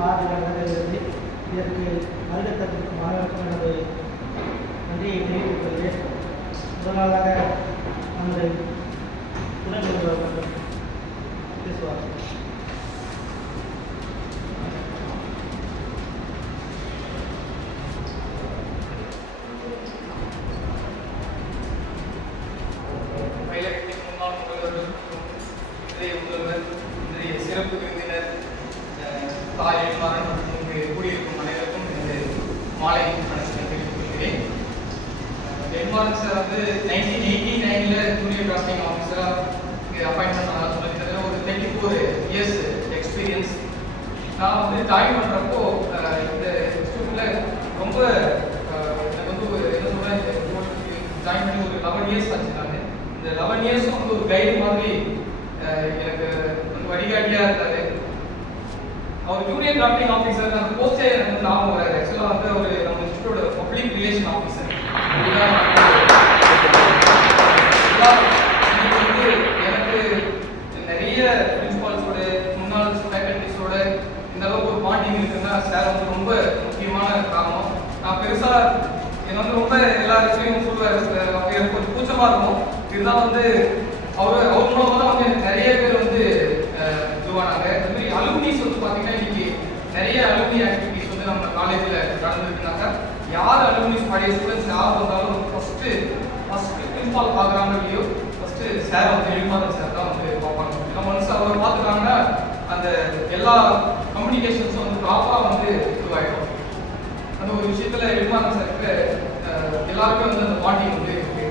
பாதுகாக்கிறது. இதற்கு வருகத்திற்கு மாணவர்கள் எனது நன்றியை தெரிவித்துள்ளேன். முதலாவதாக நமது துணை முதல்வர் பேசுவார். சிறப்பு விருந்தினர் தாய் மற்றும் இங்கு கூடியிருக்கும் அனைவருக்கும் எனது மாலை வணக்கத்தை தெரிவித்துக் கொள்கிறேன். டென்மார்க் சார் வந்து 1989 ஜூனியர் டிராஃப்டிங் ஆஃபீஸராக இங்கே அப்பாயின்மெண்ட் பண்ண சொல்லியிருந்தது. ஒரு 34 இயர்ஸ் எக்ஸ்பீரியன்ஸ். நான் வந்து ஜாயின் பண்ணுறப்போ இந்த இன்ஸ்டியூட்டில் ரொம்ப எனக்கு வந்து ஒரு என்ன சொல்கிறேன், ஜாயின் பண்ணி ஒரு 11 இயர்ஸ் ஆச்சு. நான் இந்த 11 இயர்ஸும் வந்து ஒரு கைடு மாதிரி எனக்கு வழிகாட்டியாக இருந்தாரு. அவர் ஜூனியர் டிராஃப்டிங் ஆஃபீஸர். அந்த போஸ்டே எனக்கு வந்து ஞாபகம் வராது. ஆக்சுவலாக வந்து அவர் நம்ம இன்ஸ்டியூட்டோட பப்ளிக் ரிலேஷன் ஆஃபீஸர். வந்து எனக்கு நிறைய பிரின்சிபால்ஸோட முன்னாள் ஃபேக்கல்டிஸோட இந்த அளவுக்கு ஒரு பாண்டிங் இருக்குன்னா சார் வந்து ரொம்ப முக்கியமான காரணம். நான் பெருசாக என்னை வந்து ரொம்ப எல்லா விஷயமும் சொல்லுவார். எனக்கு கொஞ்சம் கூச்சமாக இருக்கும். இதுதான் வந்து அவர் மூலமாக தான் வந்து எனக்கு நிறைய பேர் வந்து இதுவானாங்க. இந்த மாதிரி அலுமினிஸ் வந்து பார்த்தீங்கன்னா இன்னைக்கு நிறைய அலுமினி ஆக்டிவிட்டிஸ் வந்து நம்ம காலேஜில் நடந்துருக்குனாக்கா யார் அலுமினிஸ் பழைய ஸ்டூடெண்ட்ஸ் யார் வந்தாலும் ஃபஸ்ட்டு பிரின்சிபால் பார்க்குறாங்க இல்லையோ ஃபஸ்ட்டு சார் வந்து எழுமாதன் சார் தான் வந்து பார்ப்பாங்க. நம்ம வந்து அவர் பார்த்துட்டாங்கன்னா அந்த எல்லா கம்யூனிகேஷன்ஸும் வந்து ப்ராப்பராக வந்து இதுவாகிடும். அந்த ஒரு விஷயத்தில் எழுமாதன் சாருக்கு எல்லாருமே வந்து அந்த பாண்டிங் வந்து இருக்கு.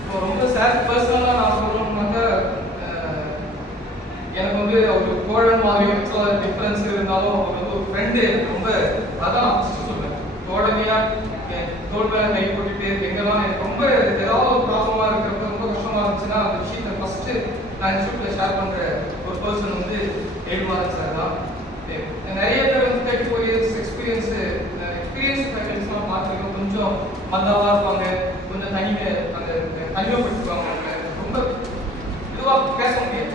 இப்போ ரொம்ப சார் பர்சனலாக நான் சொல்லணும்னாக்கா எனக்கு வந்து அவர் தோழன் மாதிரி ஆக்சுவலாக டிஃப்ரென்ஸ் இருந்தாலும் அவர் வந்து ஒரு ஃப்ரெண்டு. ரொம்ப அதான் நான் ஃபஸ்ட்டு சொல்லுவேன். தோழமையாக தோல் மேலே கை போட்டுட்டு எங்கெல்லாம் எனக்கு ரொம்ப ஏதாவது ஒரு ப்ராப்ளமாக இருக்கிறப்ப ரொம்ப கஷ்டமாக இருந்துச்சுன்னா அந்த விஷயத்தை ஃபஸ்ட்டு நான் இன்ஸ்டியூட்டில் ஷேர் பண்ணுற ஒரு பர்சன் வந்து எழுமாதன் சார் தான். நிறைய பேர் வந்து 34 இயர்ஸ் எக்ஸ்பீரியன்ஸ் ஃபேக்கல்டிஸ்லாம் பார்த்துருக்கோம். கொஞ்சம் மந்தமாக இருப்பாங்க, கொஞ்சம் தனிமைப்படுத்துவாங்க. ரொம்ப இதுவாக பேச முடியாது.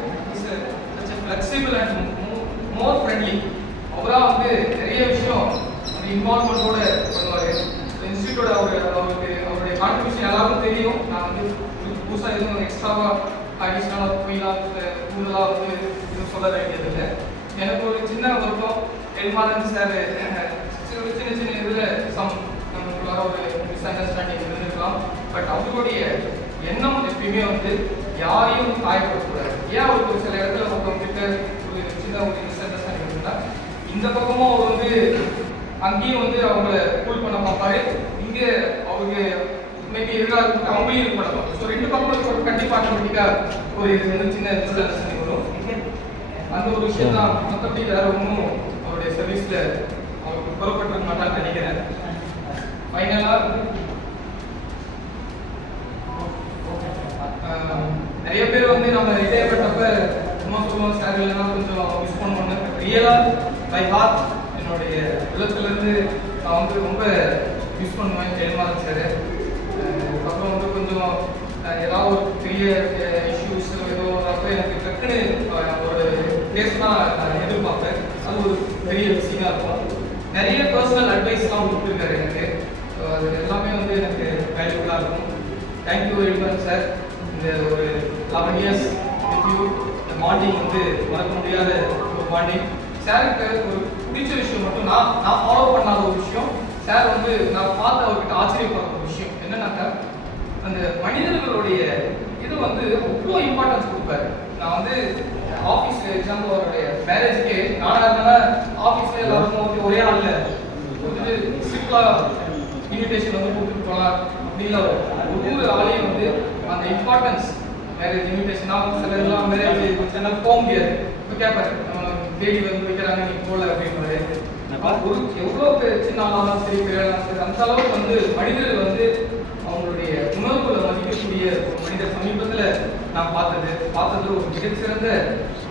Flexible and more friendly. அவராக வந்து நிறைய விஷயம் அந்த இன்வால்மெண்ட்டோட பண்ணுவார். இன்ஸ்டியூட்டோட அவருடைய கான்ட்ரிபியூஷன் எல்லாருக்கும் தெரியும். நான் வந்து புதுசாக எதுவும் எக்ஸ்ட்ராவாக அடிஷ்னலாக போயிலாம் கூடுதலாக வந்து எதுவும் சொல்ல வேண்டியதில்லை. எனக்கு ஒரு சின்ன வருத்தம், எழுமாதன் சார் சின்ன சின்ன இதில் நமக்குள்ளார ஒரு மிஸ் அண்டர்ஸ்டாண்டிங் இருந்திருக்கலாம். பட் அவருடைய எண்ணம் எப்பயுமே வந்து யாரையும் காயப்படக்கூடாது. ஏன் அவருக்கு ஒரு சில இடத்துல ஒருத்தவங்கிட்ட ஒரு சின்ன ஒரு மிஸ் அண்டர்ஸ்டாண்டிங் இருக்குன்னா இந்த பக்கமும் அவர் வந்து அங்கேயும் வந்து அவங்கள கூல் பண்ண பார்ப்பாரு, இங்கே அவருக்கு மேபி எதிராக அவங்களையும் இது பண்ண பார்ப்பாரு. ஸோ ரெண்டு பக்கம் கண்டிப்பாக ஆட்டோமேட்டிக்காக ஒரு சின்ன மிஸ் அண்டர்ஸ்டாண்டிங் வரும். அந்த ஒரு விஷயம் தான். மற்றபடி வேற ஒன்றும் அவருடைய சர்வீஸில் அவருக்கு புறப்பட்டு மாட்டான்னு நினைக்கிறேன். ஃபைனலாக நிறைய பேர் வந்து நம்ம ரிட்டையர் பண்ணப்ப சும்மா சொல்லுவோம் சார் இல்லைன்னா கொஞ்சம் மிஸ் பண்ணுவோன்னு. ரியலாக பை ஹார்ட் என்னுடைய உள்ளத்துலேருந்து நான் வந்து ரொம்ப மிஸ் பண்ணுவேன் எழுமாதன் சார். அப்புறம் வந்து கொஞ்சம் ஏதாவது ஒரு பெரிய இஷ்யூஸ் ஏதோ அப்போ எனக்கு டக்குன்னு ஒரு கேஸ் தான் நான் எதிர்பார்ப்பேன். அது ஒரு பெரிய விஷயமாக இருக்கும். நிறைய பர்சனல் அட்வைஸ்லாம் கொடுத்துருக்காரு எனக்கு. அது எல்லாமே வந்து எனக்கு வேல்யூபுல்லாக இருக்கும். Thank you very much sir. இந்த ஒரு 11 இயர்ஸ் வித் யூ இந்த பாண்டிங் வந்து மறக்க முடியாத ஒரு பாண்டிங். சாருக்கு ஒரு பிடிச்ச விஷயம் மட்டும் நான் ஃபாலோ பண்ணாத ஒரு விஷயம், சார் வந்து நான் பார்த்து அவர்கிட்ட ஆச்சரியப்படுற ஒரு விஷயம் என்னன்னாக்கா அந்த மனிதர்களுடைய இது வந்து அவ்வளோ இம்பார்ட்டன்ஸ் கொடுப்பாரு. நான் வந்து ஆஃபீஸ் எக்ஸாம்பிள் அவருடைய மேரேஜ்க்கு நானாக இருந்தால் ஆஃபீஸில் எல்லாருக்கும் வந்து ஒரே நாளில் கொடுத்துட்டு சிம்பிளாக இன்விடேஷன் வந்து கொடுத்துட்டு போகலாம் அப்படின்னா ஒவ்வொரு ஆளையும் வந்து அந்த இம்பார்ட்டன்ஸ் மேரேஜ் இன்விடேஷனாக சில இதெல்லாம் மேரேஜ் சில போக முடியாது. இப்போ கேட்பாரு தேடி வந்து வைக்கிறாங்க நீ போகல அப்படின்னு. ஒரு எவ்வளோ சின்ன ஆளாலும் சரி பெரியாலும் சரி அந்த அளவுக்கு வந்து மனிதர்கள் வந்து அவங்களுடைய உணர்வுகளை மதிக்கக்கூடிய ஒரு மனிதர் சமீபத்தில் நான் பார்த்தது ஒரு மிகச்சிறந்த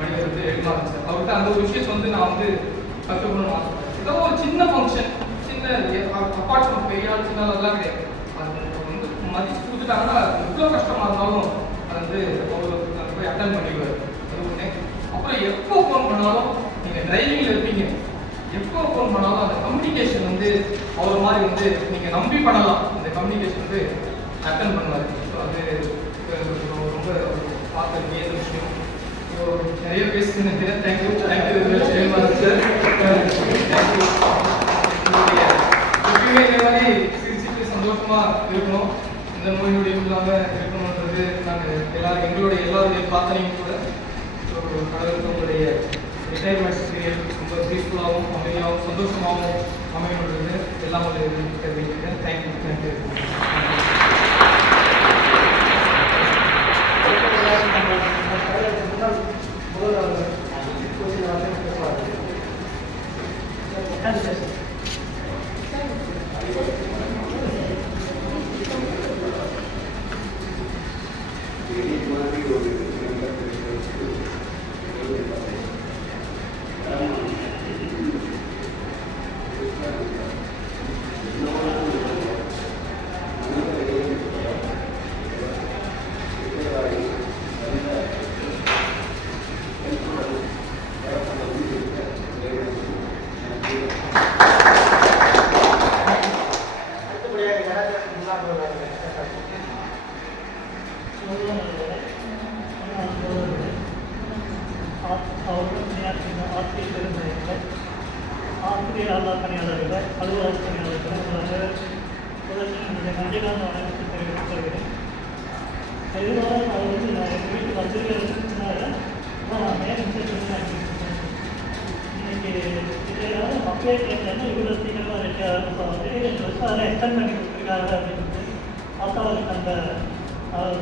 மனிதர் வந்து எழுமாதன் சார். அவர்கிட்ட அந்த ஒரு விஷயத்தை வந்து நான் வந்து கற்றுக்கணும்னு ஆசைப்படுறேன். ஏதோ ஒரு சின்ன ஃபங்க்ஷன் சின்ன அப்பார்ட் ஃப்ரம் பெரிய ஆள் சின்ன அதெல்லாம் கிடையாது. அது வந்து மதிச்சு கொடுத்துட்டாங்கன்னா எவ்வளோ கஷ்டமாக இருந்தாலும் அது வந்து அவங்களுக்கு போய் அட்டன் பண்ணிடுவார். அது ஒன்று. அப்புறம் எப்போ ஃபோன் பண்ணாலும் நீங்கள் டிரைவிங்கில் இருப்பீங்க எப்போ ஃபோன் பண்ணாலும் அந்த கம்யூனிகேஷன் வந்து அவர் மாதிரி வந்து நீங்கள் நம்பி பண்ணலாம். அந்த கம்யூனிகேஷன் வந்து அட்டன் பண்ணுவார். ஸோ அது ரொம்ப பார்க்க வேண்டிய விஷயம். ஸோ நிறைய பேசுகிறேன். Thank you sir. எப்பயுமே இந்த மாதிரி சிரிச்சுட்டு சந்தோஷமாக இருக்கணும், இந்த நோய் நொடி இல்லாமல் இருக்கணுன்றது நாங்கள் எங்களுடைய எல்லாருடைய பிரார்த்தனையும் கூட. ஸோ கடவுளுக்கு உங்களுடைய ரிட்டையர்மெண்ட் பீரியட் ரொம்ப பீஸ்ஃபுல்லாகவும் அமைதியாகவும் சந்தோஷமாகவும் அமையணுன்றது எல்லாம் ஒரு தெரிவிக்கிறேன். தேங்க்யூ. ஆசிரியர் பணியாளர்கள், அலுவலக பணியாளர்கள் நன்றிகான வணக்கத்தை தெரிவித்துக் கொள்கிறேன். எதுவாக அவர் வந்து நான் எங்கள் வீட்டுக்கு வந்திருக்கிறதுனால நான் இன்னைக்கு இதையாவது மக்களே கேட்டேன்னா இவ்வளோ சீக்கிரமாக ரெடி ஆரம்பிப்பாங்க எக்ஸ்டன் பண்ணி கொடுத்துருக்காங்க அப்படின்னு அவருக்கு அந்த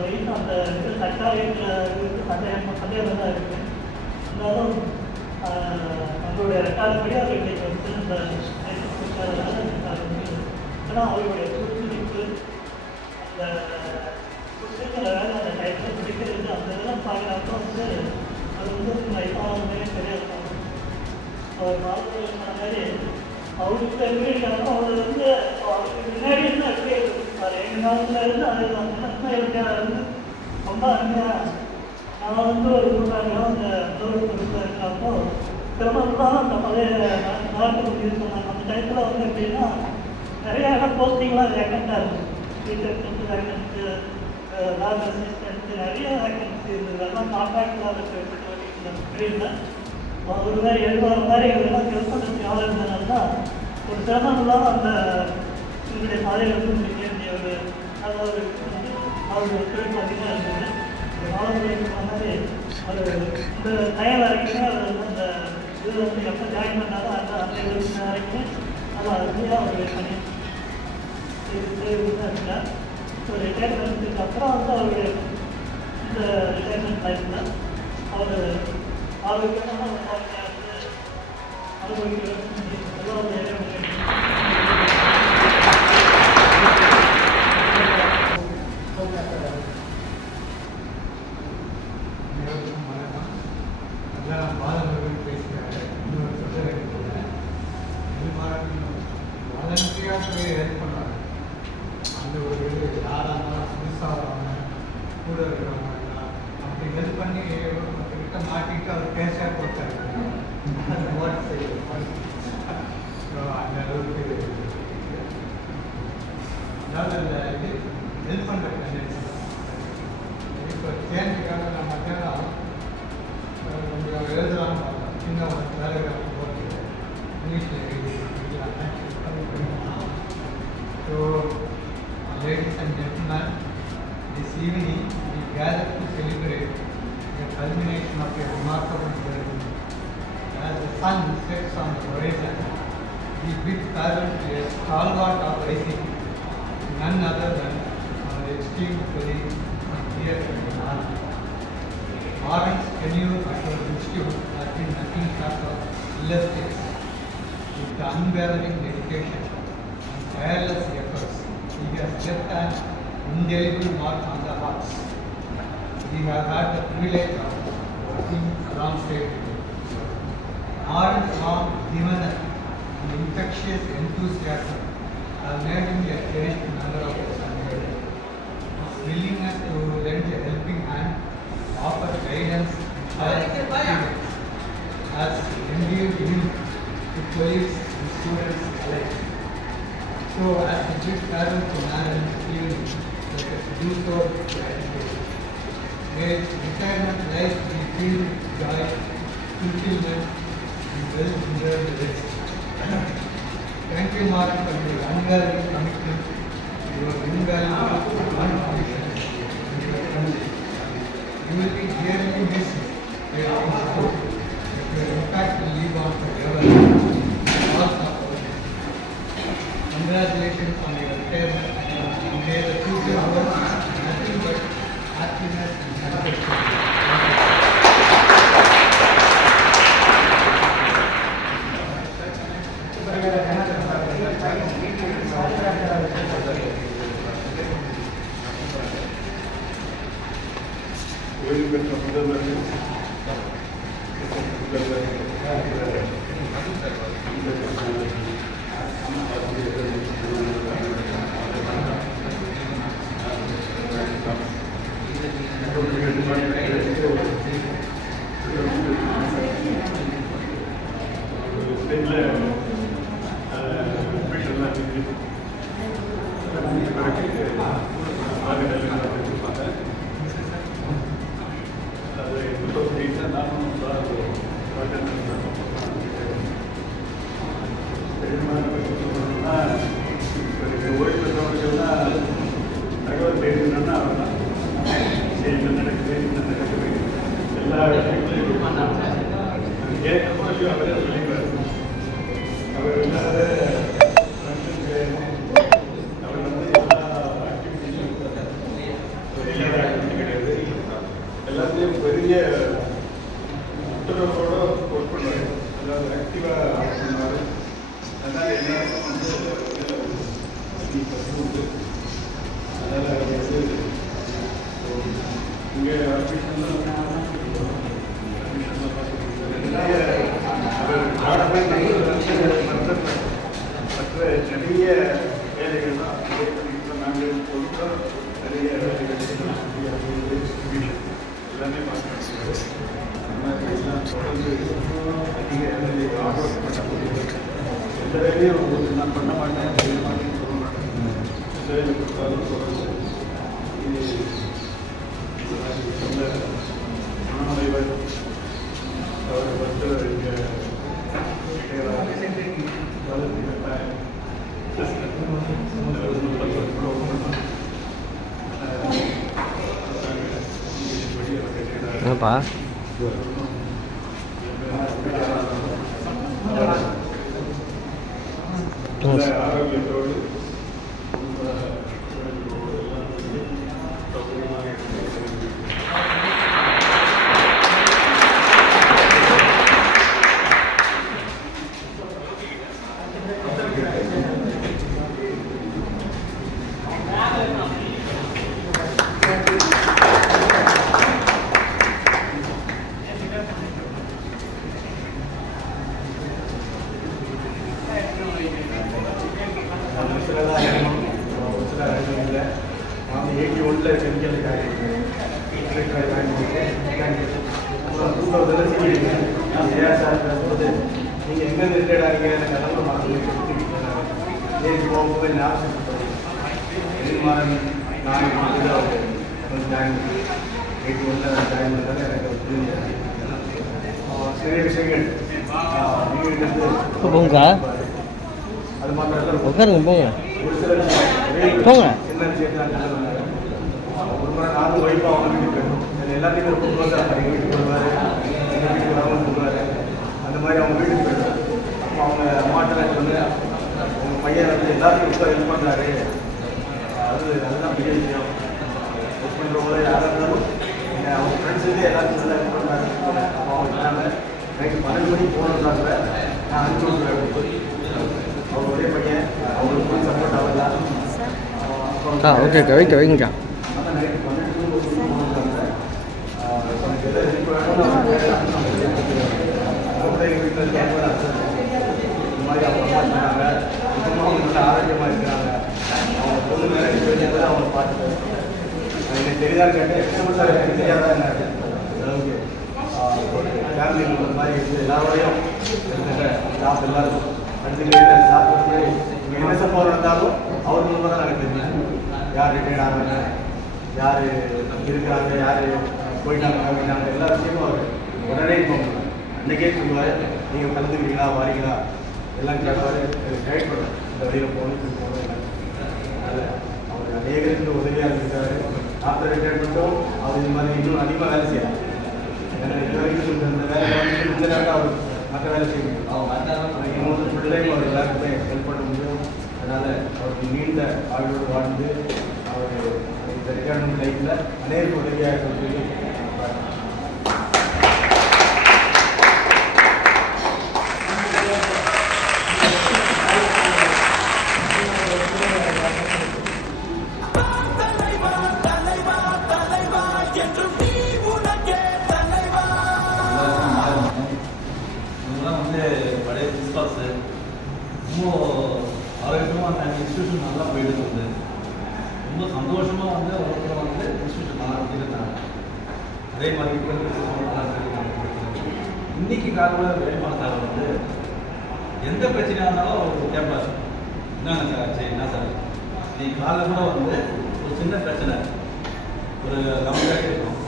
வயசு அந்த இது கட்டாயத்தில் சந்தேகம் தான் இருக்குது. இருந்தாலும் நம்மளுடைய ரெக்கார்டுபடி அவர் இன்னைக்கு வந்து அந்த ஏன்னா அவருடைய சுறுசுறுப்பு அந்த புத்தகத்தில் வேலை அந்த டைப்பில் பிடிக்கிறது அந்த இதெல்லாம் பார்க்குறப்ப வந்து அது வந்து லைஃபாகவே சரியாக அவர் வாழ்க்கை மாதிரி அவருக்கு தெரிவிக்கிறாங்க. அவர் வந்து அவருக்கு முன்னாடி இருந்து அப்படியே இருப்பார். எங்கள் நாட்டில் இருந்து அது வந்து ரொம்ப அருமையாக நான் வந்து ஒரு ஊராக அந்த பொறுப்பில் இருக்கிறப்போ திருமணம் அந்த பழைய நாட்டு முடிவு சொன்னாங்க. அந்த டைத்தில் வந்து எப்படின்னா நிறைய இடம் போஸ்டிங்லாம் வேக்கண்டாக இருக்கும். டீச்சர்ஸ் வந்து வேக்கன்சி, லேப் அசிஸ்டன்ட்டு நிறைய வேக்கன்சி இதெல்லாம் கான்ட்ராக்டில் இருக்கிற ஒரு மாதிரி எழுதுகிற மாதிரி இதெல்லாம் ஹெல்ப் பண்ணுறதுக்கு ஆள் இருந்ததுனால ஒரு சிரமம் இல்லாமல் அந்த இதனுடைய சாலையை வந்து முடிக்க வேண்டிய ஒரு அதாவது அவருடைய தொழில் அதிகமாக இருந்தது. மாணவர்களுக்கு மாதிரி அது இந்த டைம் வரைக்குமே அது வந்து அந்த இது வந்து எப்போ ஜாயின் பண்ணாலும் அந்த 20 வரைக்கும் அது அருமையாக அவருடைய பணி இருந்தார். ஸோ ரிட்டையர்மெண்ட்டுக்கு அப்புறம் வந்து அவருடைய இந்த ரிட்டையர்மெண்ட் லைஃப்பில் அவர் ஆரோக்கியமான ஒரு வாழ்க்கையை வந்து அனுபவிக்கிறது எல்லாம் ஹெல்ப் பண்ணுறாங்க. அந்த ஒரு யாராக இருந்தாலும் புதுசாக வரவங்க கூட இருக்கிறவங்க எல்லாம் அப்படி ஹெல்ப் பண்ணி ஒருத்தர்கிட்ட மாட்டிக்கிட்டு அவர் பேச போட்டார். அந்த ஓட்டு செய்ய அந்த அளவுக்கு அதாவது அந்த இது ஹெல்ப் பண்ணுற டெண்டன்சி. இப்போ சேஞ்சுக்காக நான் மத்தியானம் கொஞ்சம் எழுதலாம்னு பார்த்தேன். சின்ன ஒரு பேராகிராஃப் போட்டு இங்கிலீஷில் எழுதிக்கலாம். So, ladies and gentlemen, this evening we gather to celebrate the culmination of a remarkable journey. As the sun sets on the horizon, we bid farewell to a stalwart of ICT, none other than our esteemed colleague and dear friend Anand. Lawrence tenure at our institute has been nothing short of illustrious. With the unwavering dedication and tireless efforts, he has left an indelible mark on the hearts. We have had the privilege of working alongside him. Lawrence's long demeanor and infectious enthusiasm have made him a cherished member of the family. His willingness to lend a helping hand, offer guidance and share experience has endeared him to colleagues and students alike. So as a big farewell to Narayan evening, let us do so with gratitude. May retirement life be filled with joy, fulfillment, and well-deserved rest. Thank you, Mark, for your unwavering commitment, your invaluable contribution, and your family. You will be dearly missed by our institute, but your impact will live on forever. All support. Congratulations on your retirement, and may the future hold nothing but happiness and எல்லாத்தையும் பெரிய உத்தரவோட work பண்ணுவார். அதாவது ஆக்டிவாக பண்ணுவார். அதனால் எல்லாருக்கும் வந்து அதனால் வந்து இங்கே அட்மிஷன்லாம் மற்ற நிறைய வேலைகள் தான் நாங்கள் பொருட்கள் நிறைய வேலைகள் டிஸ்ட்ரிபியூஷன் எல்லாமே பார்த்துட்டு எல்லாம் தொடர்ந்து அதிக எந்த வேலையும் நான் பண்ண மாட்டேன் செய்ய மாட்டேன்னு சொல்ல மாட்டேன். எந்த வேலை கொடுத்தாலும் தொடர்ந்து சொந்த மனநிலைவர் அவர் வந்து இங்கே என்னப்பா ஆரோக்கியத்தோடு நான் 81 கெமிக்கல் போது நீங்கள் எங்கே ரிலேட் ஆகிங்க எனக்கு அதெல்லாம் போகும்போது ஞாபகம் எதிர்மாறன் நான் ஜாயின் 81 ஜாயின் பண்ணால் எனக்கு புரிஞ்சு நிறைய விஷயங்கள் அது மாத்திரம் உட்காருங்க போங்க ஒரு சில போங்க சின்ன விஷயத்தான் ஒரு முறை நானும் ஒய்ஃபாக அவங்க வீட்டுக்கு போயிருந்தோம். எல்லாத்தையுமே ரொம்ப க்ளோஸாக எங்கள் வீட்டுக்கு வருவார், எங்கள் வீட்டுக்கு வராமல் சொல்லுவார். அந்த மாதிரி அவங்க வீட்டுக்கு போயிருந்தோம். அப்போ அவங்க அம்மாட்ட நான் சொன்னேன், உங்கள் பையன் வந்து எல்லாத்தையும் ரொம்ப ஹெல்ப் பண்ணுறாரு, அதுதான் பெரிய விஷயம். ஹெல்ப் பண்ணுறவங்கள யாராக இருந்தாலும் அவங்க ஃப்ரெண்ட்ஸ் வந்து எல்லாத்தையும் நல்லா ஹெல்ப் பண்ணுறாரு. அப்போ அவங்க சொன்னாங்க, நைட்டு 12 மணிக்கு போகணுன்றாங்க, நான் அனுப்பிச்சி விட்ருவேன் அப்படின்னு சொல்லி. அவர் ஒரே பையன், அவங்களுக்கு போய் சப்போர்ட் ஆகலாம். ஓகே வைங்க அதான் நைட்டு 12 போகணுன்றாங்க. எனக்கு எதாவது ஹெல்ப் வேணும், அவங்க எங்கள் வீட்டில் கேட்க இந்த மாதிரி அவங்க அம்மா சொன்னாங்க, குடும்பம் நல்லா ஆரோக்கியமாக இருக்கிறாங்க, அவங்க பொண்ணு மேலே போய் அவங்க பார்த்துட்டு எனக்கு தெரியாத கேட்டேன், எப்படி சார் எனக்கு தெரியாதா என்ன அளவுக்கு ஃபேமிலி மெம்பர் மாதிரி இருந்து எல்லாரோடையும் ஸ்டாஃப் எல்லாருக்கும் அடுத்து ஸ்டாஃப் இங்கே என்ன சம்பவம் நடந்தாலும் அவர் மூலமாக தான் எனக்கு தெரியும். யார் ரிட்டையர்ட் ஆகிறாங்க, யார் இருக்கிறாங்க, யார் போயிட்டாங்க அப்படின்னாங்க, எல்லா விஷயமும் அவர் உடனே அன்றைக்கே சொல்லுவார். நீங்கள் கலந்துக்கிறீங்களா, வாரீங்களா எல்லாம் கேட்பார், கைட் பண்ணுவார். இந்த வழியில் போகணும் போகணும். அது அவர் அநேகருக்கு உதவியாக இருந்திருக்காரு. ஆஃப்டர் ரிட்டையர்மெண்ட்டும் அவர் இது மாதிரி இன்னும் அதிகமாக வேலை செய்யலாம். ஏன்னா இது வரைக்கும் இந்த வேலை வந்து இந்த நேரம் அவர் மற்ற வேலை செய்யணும். அவங்க இன்னொரு ஃபுல் டைம் அவர் எல்லாருக்குமே ஹெல்ப் பண்ண முடியும். அதனால் அவருக்கு நீண்ட ஆயுளோடு வாழ்ந்து அவர் இந்த ரிட்டையர்மெண்ட் லைஃப்பில் அநேக உதவியாக சொல்லி பழைய பிரின்சிபால்ஸு ரொம்ப ஆரோக்கியமாக அந்த இன்ஸ்டியூஷன் நல்லா போயிட்டு இருந்தது. ரொம்ப சந்தோஷமாக வந்து ஒருத்தர் வந்து இன்ஸ்டியூஷன் நல்லா இருக்காங்க. அதே மாதிரி இன்னைக்கு காலையில் வேலுமணி சார் வந்து எந்த பிரச்சனையாக இருந்தாலும் அவர் கேட்பார். என்னங்க சார் சரி என்ன சார் நீ காலையில் கூட வந்து ஒரு சின்ன பிரச்சனை ஒரு கம்மியாக இருக்கும்.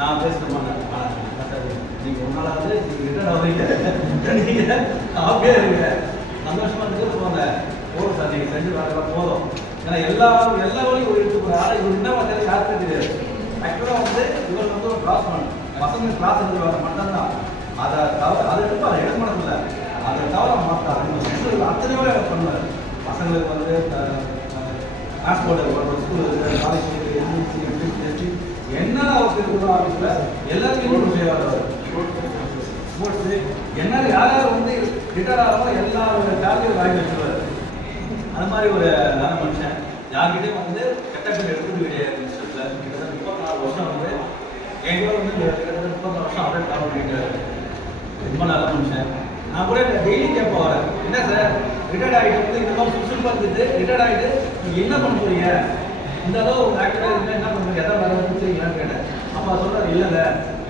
நான் பேசுகிறேன் சார் நீங்கள் ஒரு நாளாவது நீங்கள் ரிட்டர்ன் ஆகிறீங்க, நீங்கள் அப்படியே இருங்க, சந்தோஷமாக இருக்கிறது போங்க போதும் சார், நீங்கள் செஞ்சு வேலைலாம் போதும். ஏன்னா எல்லா வழியும் ஒரு எடுத்து ஆனால் இவர் என்ன பார்த்தாலும் யாருக்கும் தெரியாது. ஆக்சுவலாக வந்து இவர் வந்து ஒரு கிளாஸ் பண்ணணும், பசங்க கிளாஸ் எடுத்துருவாங்க மட்டும்தான். அதை தவிர அதை எடுப்பார், எடுக்க மாட்டதில்ல, அதை தவிர மாட்டார். பசங்களுக்கு அத்தனையோட பண்ணுவார். பசங்களுக்கு வந்து டிரான்ஸ்போர்ட் ஒரு ஸ்கூல் காலேஜ் எம்எஸ்சி என்ன அவருக்கு இருக்கிற ஆஃபீஸில் எல்லாத்தையும் ஒன்று செய்வார். ஸ்போர்ட்ஸு என்ன யார் யார் வந்து ரிட்டையர் ஆகிறோமோ எல்லா ஜாலியும் வாங்கி வச்சுருவார். அது மாதிரி ஒரு நல்ல மனுஷன். யார்கிட்டையும் வந்து கெட்ட பேர் எடுத்துட்டு கிடையாது. இன்ஸ்டியூட்டில் கிட்டத்தட்ட 34 வருஷம் வந்து என் கூட வந்து கிட்டத்தட்ட 34 வருஷம் அப்படியே ட்ராவல் பண்ணிட்டாரு. ரொம்ப நல்ல மனுஷன். நான் கூட டெய்லி கேட்பேன் வரேன், என்ன சார் ரிட்டையர்ட் ஆகிட்டு வந்து இந்த மாதிரி சுறுசுறுப்பாக இருந்துட்டு ரிட்டையர்ட் ஆகிட்டு நீங்கள் என்ன பண்ண போறீங்க, இந்த அளவு ஆக்டிவாக இருந்தால் என்ன பண்ணுறீங்க, எதாவது வேலை முடிச்சிருக்கீங்களான்னு கேட்டேன். அப்போ சொல்கிறார், இல்லைங்க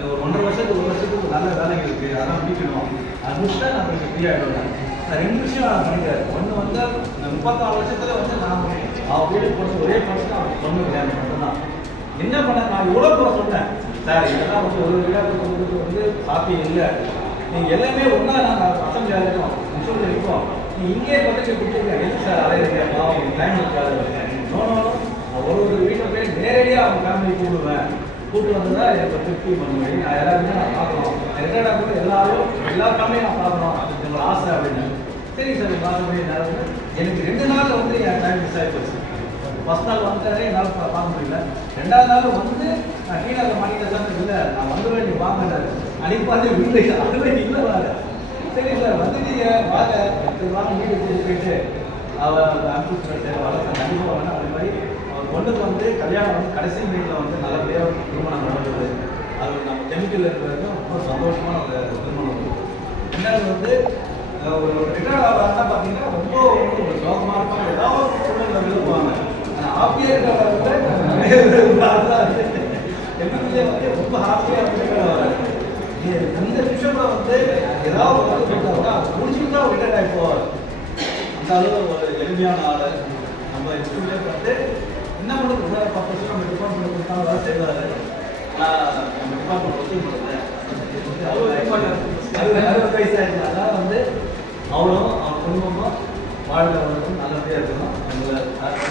ஒரு 1.5 வருஷத்துக்கு 1 வருஷத்துக்கு நல்ல வேலைகள் இருக்குது, அதெல்லாம் முடிக்கணும், அது முடிச்சுட்டா நான் கொஞ்சம் ஃப்ரீ ஆகிடுவேன். நான் 2 விஷயம் நான் பண்ணிக்கிறேன். ஒன்று வந்து இந்த 34 வருஷத்தில் வந்து நான் அவர் வீடு போட்டு ஒரே பர்சன் அவர் சொன்ன கிடையாது மட்டும்தான். என்ன பண்ண நான் எவ்வளோ கூட சொன்னேன் சார், இதெல்லாம் வந்து ஒரு விளையாட்டு வந்து சாத்தியம் இல்லை, நீங்கள் எல்லாமே ஒன்றா நாங்கள் அசம்பிளியாக இருக்கோம், இன்ஸ்டியூட்டில் இருக்கோம், நீங்கள் இங்கே பக்கத்தில் கொடுத்துருங்க, எது சார் அலையிறீங்க, பாவம் டைம் இருக்காது. நோனாலும் ஒரு வீட்டை போய் நேரடியாக அவங்க ஃபேமிலி கூப்பிட்டு வந்து தான் எனக்கு திருப்தி பண்ணுவேன். நான் எல்லாருமே நான் பார்க்கணும், ரிட்டையர்டாக கூட எல்லா ஃபேமிலியும் நான் பார்க்கணும், அது ஒரு ஆசை அப்படின்னு. சரி சார் பார்க்க நேரம் எனக்கு 2 நாள் வந்து என் டைம் மிஸ் ஆகி போச்சு. ஃபஸ்ட் நாள் வந்துட்டாரே என்னால் பார்க்க முடியல. 2ஆவது நாள் வந்து நான் கீழே மாட்டிக்கிட்ட தான் இல்லை, நான் வந்துடுவேன் நீ வாங்கினாரு அன்னைக்கு பார்த்து இல்லை, அதுவே இல்லை வாங்க. சரி சார் வந்துட்டீங்க வாங்க, வாங்க வீட்டுக்கு போயிட்டு அவர் அனுப்பிச்சு வர கண்டிப்பாக வேணும். அதே மாதிரி அவர் பொண்ணுக்கு வந்து கல்யாணம் வந்து கடைசி வீட்டில் வந்து நல்லபடியாக திருமணம் நடந்தது. அது நம்ம கெமிக்கல் இருக்கிறது ரொம்ப சந்தோஷமான ஒரு திருமணம். ரெண்டாவது வந்து ஒரு ரிட்டையர்ட் ஆகிறாருன்னா பார்த்தீங்கன்னா ரொம்ப வந்து ஒரு சோகமாக இருப்பாங்க, ஏதாவது ஒரு சூழ்நிலை விழுப்புவாங்க. ஆனால் ஹாப்பியாக இருக்கிறத கெமிக்கல்லே வந்து ரொம்ப ஹாப்பியாக வந்து வராது. இந்த விஷயத்தில் வந்து ஏதாவது வந்து சொல்லிட்டாங்கன்னா முடிச்சுட்டு தான் ரிட்டையர்ட் ஆகி போவார். அந்த அளவு ஒரு எளிமையான ஆள். நம்ம ஸ்கூல்லே பார்த்து என்ன பண்ணுறது 10 வருஷம் நம்ம டிபார்ட்மெண்ட் கொடுத்தாலும் வேலை செய்வார். நம்ம டிபார்ட்மெண்ட் ஒத்துழைப்பு 60 வயசு ஆயிடுச்சு. அதனால் வந்து அவளும் அவன் குடும்பமும் வாழ்க்கை நல்லபடியாக இருக்கணும். வேலையை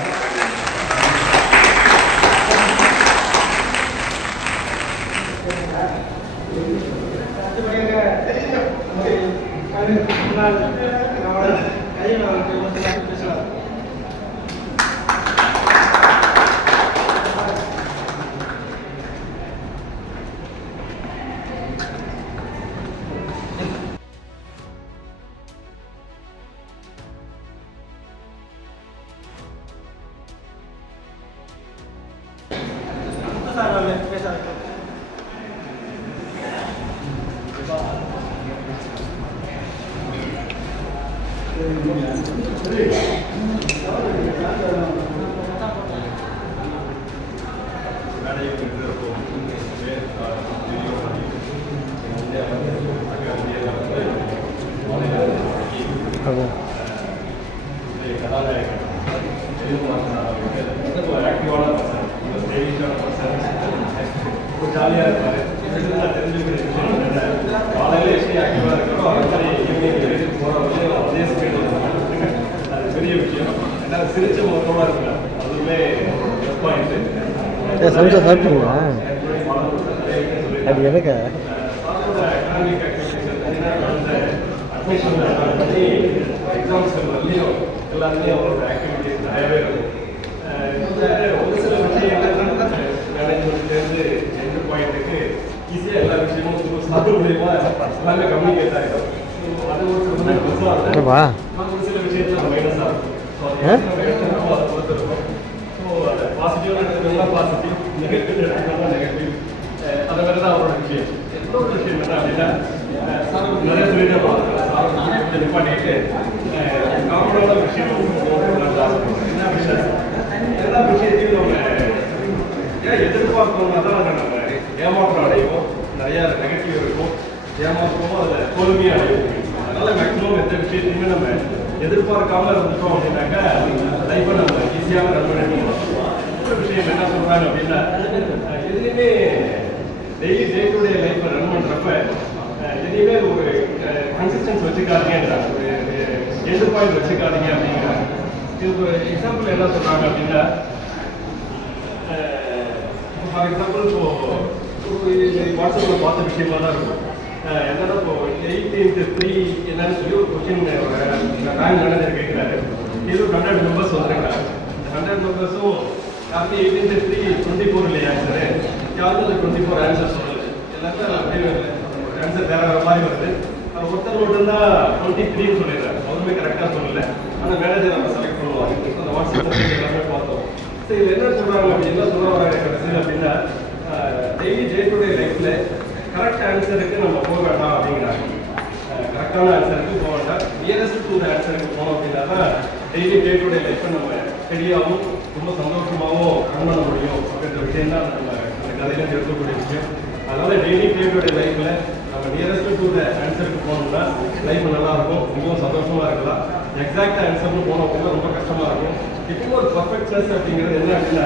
ஓகே கதாநாயகன் ரொம்ப ஆக்டிவான பர்சன், ரொம்ப ஸ்டைலிஷான பர்சன், ரொம்ப ஜாலியாக இருப்பார். தெரிஞ்சுக்கிற விஷயம் என்னென்ன, காலையில் எப்படி ஆக்டிவாக இருக்கிறோம் அதே மாதிரி ஈவினிங் வெளியில் போகிறவங்க அதே ஸ்பீடில் அது பெரிய விஷயம். ஏன்னா சிரிச்ச முகத்தோடு இருக்கலாம், அதுவுமே ப்ளஸ் பாயிண்ட்டு. சமைச்சா சாப்பிட்டீங்களா? அது எனக்கு எக்கனாமிக் அட்மிஷன் பண்ணி எக்ஸாம்ஸ் வரலையும் எல்லாத்துலேயும் அவரோட ஆக்டிவிட்டிஸ் நிறையவே இருக்கும். ஒரு சில விஷயங்கள் மேனேஜ்மெண்ட்லேருந்து எந்த பாயிண்ட்டுக்கு ஈஸியாக எல்லா விஷயமும் சும்மா சாப்பிட முடியுமா எல்லாமே கம்யூனிகேட் ஆகிடும். அது ஒரு சில சமயம் ப்ளஸ்ஸாக இருக்கும், ஒரு சில விஷயத்தில் மைனஸாக இருக்கும். ஸோ அதை பொறுத்து இருக்கும். ஸோ அதை பாசிட்டிவாக எடுத்துக்கலாம் பாசிட்டிவ், நெகட்டிவ் எடுத்துக்கலாம் நெகட்டிவ். அதை வேறு தான் அவரோட விஷயம். இன்னொரு விஷயம் என்ன அப்படின்னா நிறைய சொல்லிட்டே பார்க்கலாம் நிப்பாட்டிட்டு காமனான விஷயம் என்ன விஷயம் எல்லா விஷயத்தையும் நம்ம ஏன் எதிர்பார்க்கணும்னா தான் நம்ம ஏமாற்றம் அடைவோம். நிறையா நெகட்டிவ் இருக்கும், ஏமாற்றமும் அதில் தோல்வியும் அடையும். அதனால் மேக்ஸிமம் எந்த விஷயத்தையுமே நம்ம எதிர்பார்க்காம இருந்துட்டோம் அப்படின்னாக்கா லைஃப்பை நம்ம ஈஸியாக ரன் பண்ணிட்டு இன்னொரு விஷயம் என்ன சொல்கிறாங்க அப்படின்னா எதுலேயுமே டெய்லி டே டு டே லைஃப்பை ரன் பண்ணுறப்ப எதையுமே ஒரு கன்சிஸ்டன்ஸ் வச்சுக்காதீங்கிறாங்க, ஒரு எண்டு பாயிண்ட் வச்சுக்காதீங்க அப்படிங்கிறாங்க. இது ஒரு எக்ஸாம்பிள் என்ன சொல்கிறாங்க அப்படின்னா ஃபார் எக்ஸாம்பிள் இப்போது வாட்ஸ்அப்பில் பார்த்த விஷயமா தான் இருக்கும். என்னன்னா இப்போ 8x3 என்னன்னு சொல்லி ஒரு கொஸ்டின் பேங்க் மேனேஜர் கேட்குறாரு. இது 100 மெம்பர்ஸ் வந்துருக்காங்க. இந்த 100 மெம்பர்ஸும் யாருமே 8x3 24 இல்லையா ஆன்சரு, யாருக்கும் அந்த 24 ஆன்சர் சொல்லலை. எல்லாருமே அப்படியே ஆன்சர் வேற வேறு மாதிரி வருது. ஒருத்தர் மட்டும்தான் 23 சொல்லிடுறாரு, அவருமே கரெக்டாக சொல்லலை. ஆனால் மேனேஜர் நம்ம செலக்ட் பண்ணுவாங்க. அந்த வாட்ஸ்அப் எல்லாமே பார்த்தோம். ஸோ இதில் என்ன சொல்கிறாங்க அப்படி என்ன சொல்ல வராங்க கடைசியில் அப்படின்னா டெய்லி டே டு டே லைஃப்பில் கரெக்ட் ஆன்சருக்கு நம்ம போக வேண்டாம் அப்படிங்கிறாங்க. கரெக்டான ஆன்சருக்கு போக வேண்டாம், நியரஸ்ட் டு த ஆன்சருக்கு போனோம் அப்படின்னா தான் டெய்லி டே டு டே லைஃப்பை நம்ம ஸ்டெடியாகவும் ரொம்ப சந்தோஷமாகவும் ரன் பண்ண முடியும் அப்படின்ற விஷயம் தான் நம்ம அந்த கதையிலேருந்து எடுக்கக்கூடிய விஷயம். அதனால் டெய்லி டே டு டே லைஃப்பில் நம்ம நியரஸ்ட் டு த ஆன்சருக்கு போனோம்னா லைஃப் நல்லாயிருக்கும், ரொம்பவும் சந்தோஷமாக இருக்கலாம். எக்ஸாக்ட் ஆன்சர்னு போனோம் அப்படின்னா ரொம்ப கஷ்டமாக இருக்கும். இப்போ ஒரு பர்ஃபெக்ட்னஸ் அப்படிங்கிறது என்ன அப்படின்னா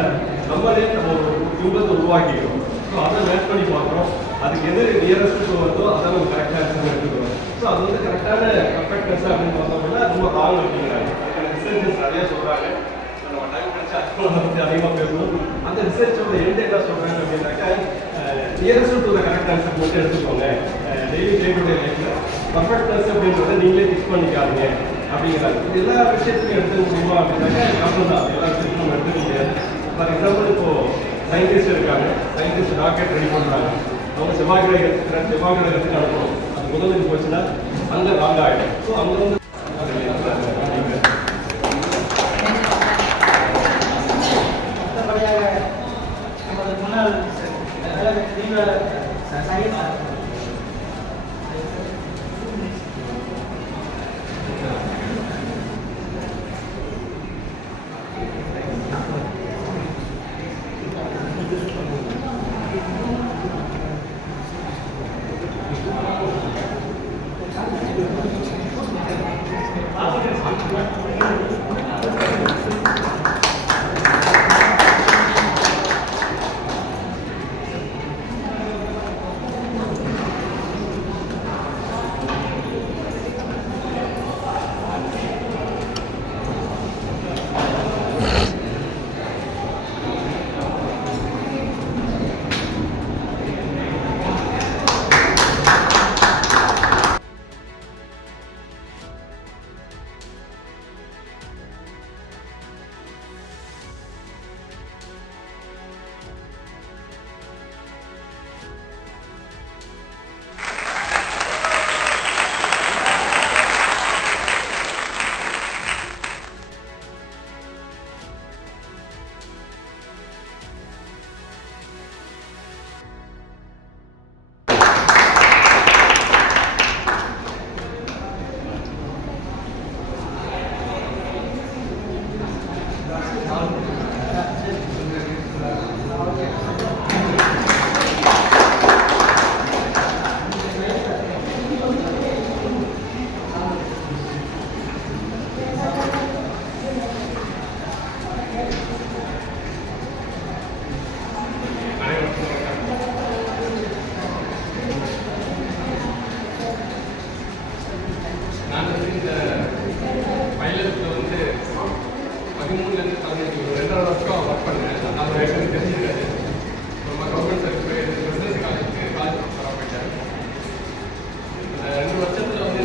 நம்மளே நம்ம ஒரு பிம்பத்தை உருவாக்கிக்கிறோம். ஸோ அதை மேட்ச் பண்ணி பார்க்குறோம், அதுக்கு எது நியரஸ்ட் வருதோ அதை நம்ம கரெக்டாக ஆன்சர் எடுத்துக்கிறோம். ஸோ அது வந்து கரெக்டான பர்ஃபெக்ட்னஸ் அப்படின்னு பார்த்தோம் அப்படின்னா ரொம்ப ராங் அப்படிங்கிறாங்க. ரிசர்ச்சஸ் நிறைய சொல்கிறாங்க, நம்ம டைம் கிடைச்சா அதை பற்றி அதிகமாக பேசணும். அந்த ரிசர்ச்சோட எந்த என்ன சொல்கிறாங்க அப்படின்னாக்கா nearest to the correct answer மட்டும் எடுத்துக்கோங்க. டெய்லி டே டு டே லைஃப்பில் பர்ஃபெக்ட்னஸ் அப்படின்றத நீங்களே ஃபிக்ஸ் பண்ணிக்காதீங்க அப்படிங்கிறாங்க. இது எல்லா விஷயத்துலையும் எடுத்துக்க முடியுமா அப்படின்னாக்கா கஷ்டம் தான், எல்லா விஷயத்தையும் நம்ம எடுத்துக்க முடியாது. ஃபார் எக்ஸாம்பிள் இப்போது சயின்டிஸ்ட் இருக்காங்க, சயின்டிஸ்ட் ராக்கெட் ரெடி பண்ணுறாங்க. அவங்க செவ்வாய் கிரகத்துக்கு அனுப்பணும். அது முதலுக்கு போச்சுன்னா அங்கே ராங் ஆகிடும். ஸோ அங்கே வந்து 13லேருந்து 15 ஒரு 2.5 வருஷம் ஒர்க் பண்ணேன். நான் வயசுல தெரிஞ்சுக்காது. நம்ம கவர்மெண்ட் சர்வீஸ் பிஸ்னஸ் காலேஜுக்கு காலேஜ் ப்ரொஃபஸராக போயிட்டேன். இந்த 2 வருஷத்தில் வந்து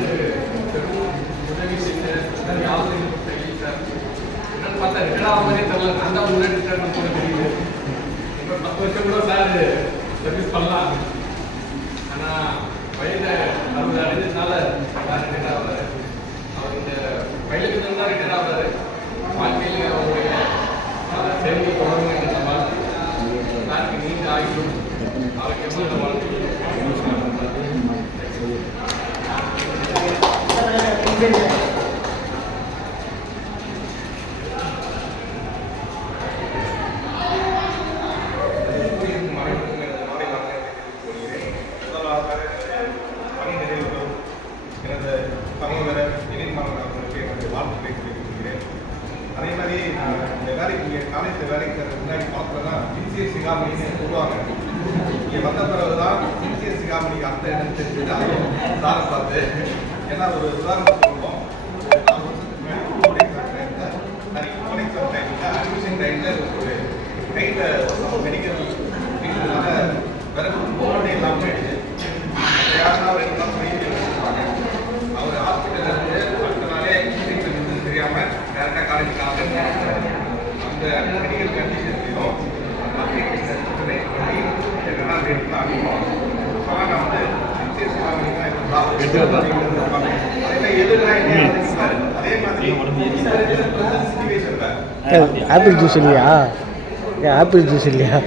பெரும் உதவி செஞ்சு நிறைய ஆசிரியர் கொடுத்த சார் என்னன்னு பார்த்தா ரிட்டர்ன் ஆகாமலே தெரியல. நான் தான் முன்னாடி ரிட்டர்ன் போட தெரியுது. இப்போ 10 வருஷம் கூட சார் சர்வீஸ் பண்ணலாம். ஆனால் வயது 60 அடைஞ்சதுனால சார் ரிட்டர்ன் ஆகிறாரு. அவர் இந்த வயலுக்கு தான் ரிட்டர்ன் ஆகிறாரு. வாழ்க்கையில் அவருடைய செயல்கள் தொடர்ந்து இந்த வாழ்க்கை சாருக்கு நீண்ட ஆகிடும் ஆரோக்கியமான வாழ்க்கை. அதே மாதிரி இந்த வேலைக்கு இங்கே காலேஜில் வேலைக்கு முன்னாடி பார்த்தோன்னா சின்சியர் சிகாமணின்னு சொல்லுவாங்க. இங்கே வந்த பிறகு தான் சின்சியர் சிகாமணிக்கு அர்த்தம் என்னன்னு தெரிஞ்சுட்டு அதுவும் சாரை பார்த்து ஏன்னா ஒரு உதாரணம் சொல்லணும். 4 வருஷத்துக்கு முன்னாடி கோடெக்ஸாம் டைமில் அட்மிஷன் டைமில் ஒரு கையில் மெடிக்கல் ஃபீல்டுனால வேற போராட்டம் எல்லாம் போயிடுச்சு. யாருன்னா 2 நாள் போய் வச்சுருப்பாங்க. அவர் ஹாஸ்பிட்டலில் இருந்து அடுத்த நாளே ட்ரீட்மெண்ட் தெரியாமல் டேரெக்டாக காலேஜுக்கு அந்த மெடிக்கல் கண்டிஷன்லையும் அப்ளிகேஷன் பண்ணி நான் அனுப்புவோம். ஆனால் நான் வந்து அதே மாதிரி ஆப்பிள் ஜூஸ் இல்லையா? ஆப்பிள் ஜூஸ் இல்லையா?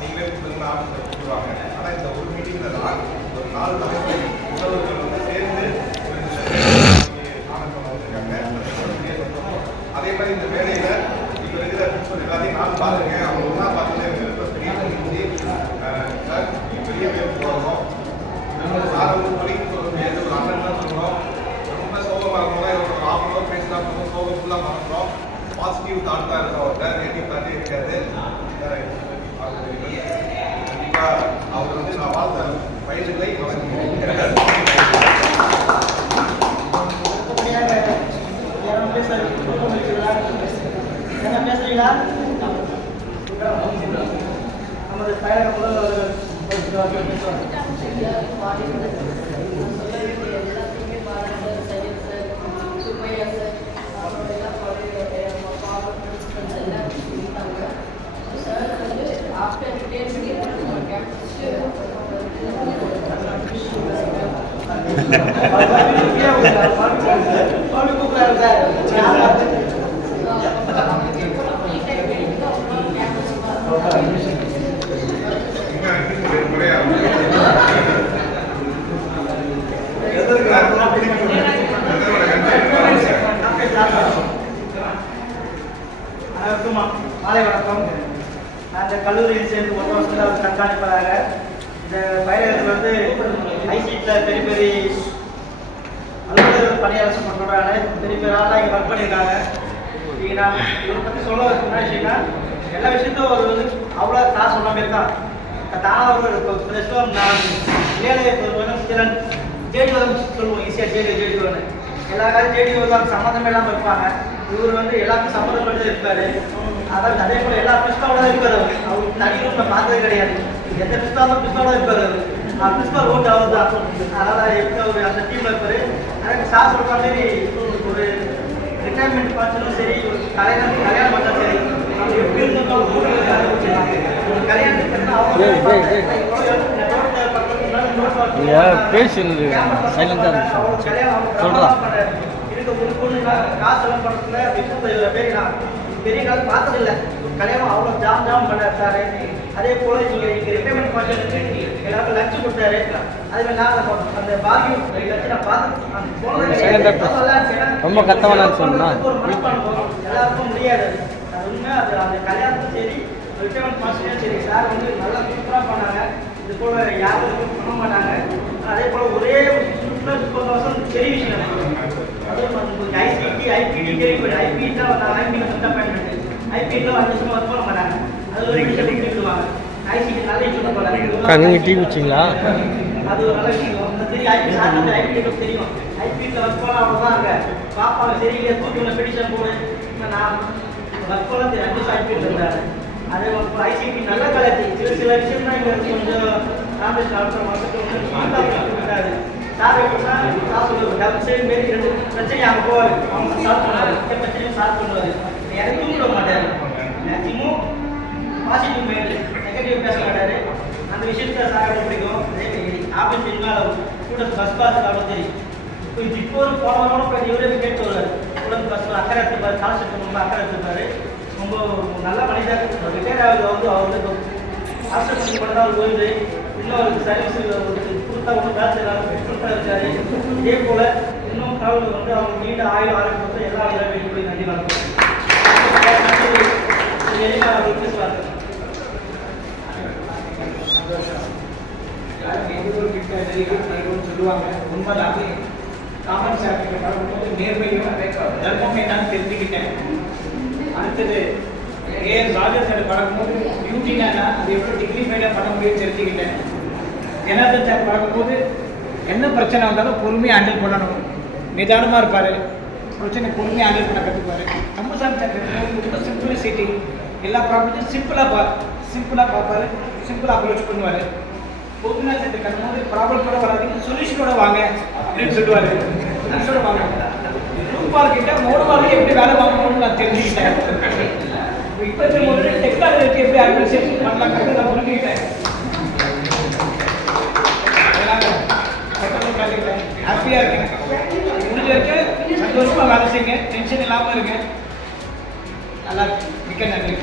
நீங்களே கொடுத்துருங்க ஆஃபீஸில் கொடுத்துருவாங்க. ஆனால் இந்த ஒரு மீட்டிங்கில் தான் ஒரு 4 தலைமை உறவுகள் வந்து சேர்ந்து ஆனந்தம் வந்திருக்காங்க. அதே மாதிரி இந்த வேலையில் இப்போ இருக்கிற பிரின்சிபல் எல்லாத்தையும் நான் பாருங்க. அவங்க ஒன்றா பார்த்துட்டு எனக்கு பெரிய முடிஞ்சு சார் பெரிய வேலை போகிறோம். சாரை ஒரு வழிக்கு சொல்ல முடியாது. ஒரு அண்ணன் தான் சொல்கிறோம். ரொம்ப சோகமாக இருக்கணும். ஒரு 1/2 hour பேசினா போதும். சோகம் ஃபுல்லாக மறக்கிறோம். பாசிட்டிவ் தாட் தான் இருக்கும். அவர்கிட்ட நெகட்டிவ் தாட்டே இருக்காது. கண்டிப்பாக அவர் வந்து நான் வாழ்த்த வயதில்லை நமது பயண முதல்வர்கள் மாலை வணக்கம். நான் இந்த கல்லூரியில் சேர்ந்து 1 வருஷத்தில் அவர் கண்காணிப்பதாக இந்த பயிரகத்தில் வந்து ஐசிடியில் பெரிய பெரிய அலுவலர்கள் பணியாளர் பண்ணுறாங்க. பெரிய பெரிய ஆளாக இங்கே ஒர்க் பண்ணியிருக்காங்க. இங்கே நான் இதை பற்றி சொல்ல என்ன விஷயம்னா எல்லா விஷயத்தையும் ஒரு வந்து அவ்வளோ நான் சொன்ன மாதிரி தான் தானாக ஒரு பிரச்சனை நான் ஏழை ஜேடி வரம் சொல்லுவோம். ஈஸியாக ஜேடி வரணும். எல்லா காலம் ஜேடி வருவாங்க. சம்மந்தமே இல்லாமல் இருப்பாங்க. இவர் வந்து எல்லாருக்கும் சம்மந்தப்பட்டு இருப்பார். அதாவது அதே போல் எல்லா பிஸ்தாவோட இருப்பார். அவர் தனி ரூமில் பார்த்ததே கிடையாது. எந்த பிஸ்தாவும் பிஸ்தாவோட இருப்பார். அவர் பிஸ்தா ஓட்டு அவர் தான். அதனால் எப்படி அவர் அந்த டீமில் இருப்பார். எனக்கு சார் சொல்கிற மாதிரி ஒரு ரிட்டையர்மெண்ட் பார்த்தாலும் சரி, ஒரு கல்யாணம் பண்ணாலும் சரி, அவர் எப்படி இருந்தாலும் ஒரு கல்யாணத்துக்கு பேசுறது சைலண்டாக இருந்துச்சு. சொல்கிறான் காசு எல்லாம் பணத்தில் பெரிய காலம் பார்த்ததில்லை. கல்யாணம் அவ்வளோ ஜாம் பண்ணாரு. அதே போல் நீங்கள் ரிட்டைர்மெண்ட் ஃபங்க்ஷனுக்கு எல்லாருக்கும் லட்சம் கொடுத்தாரு. அதே மாதிரி நான் அந்த பாகியம் லட்சம் நான் பார்த்து ரொம்ப கத்தவனான்னு சொன்னா ஒரு மனப்பான் போகும். எல்லாருக்கும் முடியாது. அது உண்மை. அது அந்த கல்யாணத்தும் சரி, ரிட்டைர்மெண்ட் ஃபங்க்ஷனும் சரி, சார் வந்து நல்லா சூப்பராக பண்ணாங்க. இது போல் யாரும் பண்ண மாட்டாங்க. அதே போல் ஒரே ஒரு 30 வருஷம் பெரிய விஷயம். அதே மாதிரி ஐபிடி கேள்விப்படு ஐபிடியில் வந்து ஐபியில் வந்து அப்பாயின்மெண்ட் ஐபிடியில் 5 வருஷமா ஒர்க் பண்ண மாட்டாங்க அது ஒரு விஷயம் கொடுத்துருவாங்க ஐசிடி நல்ல விஷயம் போல நீங்கள் டிவி வச்சிங்களா? அது ஒரு நல்ல விஷயம் அந்த தெரியும் ஐபி சார் வந்து ஐபிடிக்கு தெரியும் ஐபிடியில் ஒர்க் பண்ண அவ்வளோதான் அங்கே பாப்பாங்க சரி இல்லையா தூக்கில் பெடிஷன் போடு நான் ஒர்க் பண்ண தெரியும் 5 வருஷம் ஐபிடியில் இருந்தாரு அதே மாதிரி ஐசிடி நல்ல காலேஜ் சில விஷயம் தான் இங்கே கொஞ்சம் ராமேஸ்வரம் அவசரம் வருஷத்துக்கு விட்டாரு சார் எப்படின்னா சார் சொல்லுவாங்க சரி மாரி 2 பிரச்சனையும் அங்கே போவார் அவங்க சால்வ் பண்ணுவார் பிரச்சனையும் சால்வ் பண்ணுவார் எனக்கு தூக்கிட மாட்டார் மேக்சிமம் பாசிட்டிவ் மைண்ட் நெகட்டிவ் பேச மாட்டார் அந்த விஷயத்த சார் எப்படி பிடிக்கும் ஆஃபீஸ் இருந்தாலும் கூட பஸ் அவ்வளோ தெரியும் இப்போ ஒரு போனவரோட போய் இவரே கேட்டு வருவார் கூட பஸ் அக்கறை எடுத்துப்பார் கான்செப்ட் ரொம்ப அக்கறை எடுத்துப்பார் ரொம்ப நல்ல மனிதர் ரிட்டையர் ஆகுது வந்து அவர் வந்து ஆஸ்டர் பண்ணி பண்ண அவர் ஓய்வு இன்னும் அவருக்கு சர்வீஸ் கொடுத்தா ஒன்றும் வேலை செய்யலாம் இருக்காரு இதே போல் இன்னும் கடவுள் வந்து அவங்க நீண்ட ஆயுள் ஆரோக்கியத்தை எல்லா இளமையும் போய் நன்றி வணக்கம் அவர் பேசுவார்கள் சொல்லுவாங்க உண்மைதான் காமன் சாப்பிட்டு பழகும்போது நேர்மையும் தர்மம் என்னன்னு தெரிஞ்சுக்கிட்டேன். அடுத்தது ஏஎன் ராஜன் சார் பழகும்போது டியூட்டினா அது எவ்வளோ டிகிரிஃபைடாக பண்ண முடியும்னு தெரிஞ்சுக்கிட்டேன். ஜனார்தன் சார் பழகும்போது என்ன பிரச்சனை வந்தாலும் பொறுமையாக ஹேண்டில் பண்ணணும், நிதானமாக இருப்பார், பிரச்சனை பொறுமையாக ஹேண்டில் பண்ண கற்றுப்பார். கம்பசாமி சார் ரொம்ப சிம்பிளிசிட்டி, எல்லா ப்ராப்ளத்தையும் சிம்பிளாக பார்ப்பார், சிம்பிளாக அப்ரோச் பண்ணுவார். கோபிநாத் சார் கட்டும்போது ப்ராப்ளம் கூட வராதுங்க, சொல்யூஷனோட வாங்க அப்படின்னு சொல்லுவார். சொல்யூஷனோட வாங்க ரூபார்கிட்ட மோடுவாங்க எப்படி வேலை வாங்கணும்னு நான் தெரிஞ்சுக்கிட்டேன். இப்போ இருக்கிற டெக்னாலஜி எப்படி அட்மினிஸ்ட்ரேஷன் பண்ணலாங்கிறது நான் புரிஞ்சுக்கிட்டேன். ஹாப்பியாக இருக்கேன். முடிஞ்ச வரைக்கும் சந்தோஷமாக வேலை செய்யுங்க, டென்ஷன் இல்லாமல் இருங்க. நல்லா மிக்க நன்றி.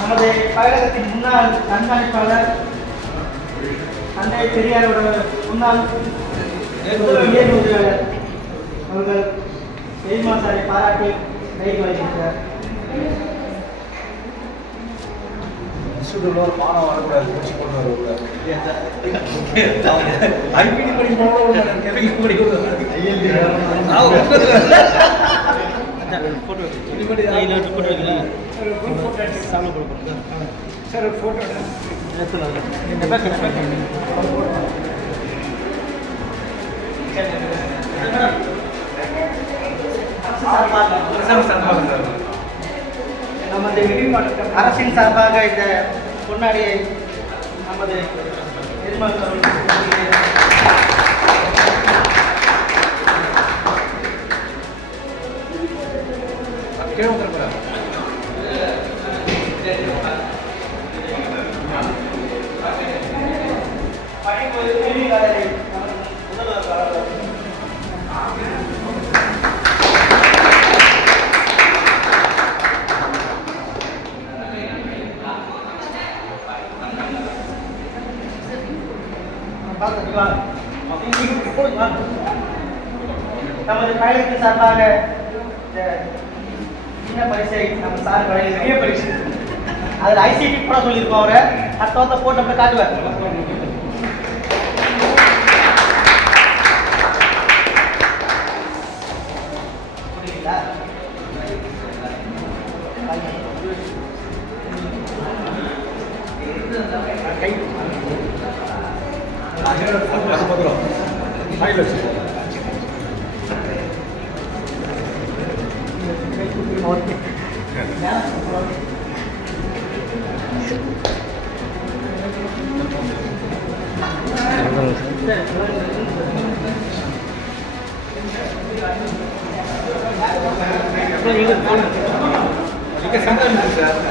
நமது கழகத்தின் முன்னாள் கண்காணிப்பாளர் தந்தை பெரியாரோட முன்னாள் உயர் உதவியாளர் அவர்கள் எய்மா சாரை பாராட்டி கைது வழங்கியிருக்கிறார். ஸ்டூடெண்ட் பாடம் வரக்கூடாது, முடிச்சு கொண்டு வரக்கூடாது. ஐபிடி படிக்கணும், கெமிக்கல் படிக்கணும். சார் ஒரு ஃபோட்டோ நமது அரசின் சார்பாக இந்த பொன்னாடியை நமது நிர்மல் நமது கழகத்தின் சார்பாக சின்ன பரிசை நம்ம சார் வழங்கி பெரிய பரிசு அதில் ஐசிடி கூட சொல்லியிருக்கோம். அவரை அடுத்த வாரத்தை போட்டு அப்படியே காட்டுவார். புரியுங்களா? கை சார்